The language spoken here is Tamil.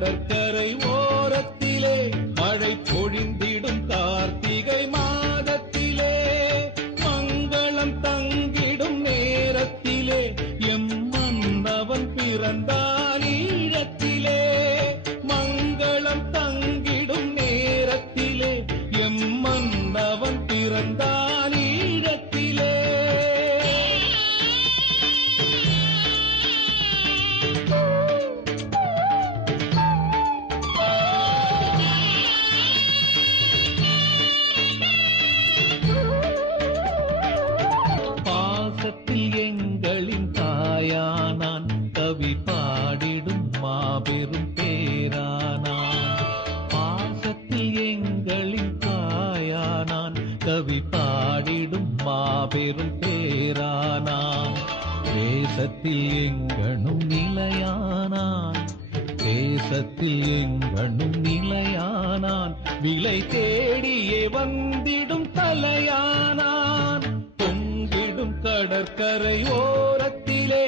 கடற்கரை ஓரத்திலே மழை பொழிந்திடும் கார்த்திகை மாதத்திலே மங்களம் தங்கிடும் நேரத்திலே எம் மன்னவன் பிறந்தால் ஈழத்திலே மங்களம் தங்கிடும் நேரத்திலே எம் மன்னவன் பிறந்தால் ஈழத்திலே. பாசத்தில் எங்களின் தாயானான் கவி பாடிடும் மாபெரும் பேரானான். பாசத்தில் எங்களின் தாயானான் கவி பாடிடும் மாபெரும் பேரானான். தேசத்தில் எங்கனும் நிலையானான் தேசத்தில் எங்கனும் நிலையானான். விலை தேடியே வந்திடும் தலையானான். பொங்கிடும் கடற்கரை ஓரத்திலே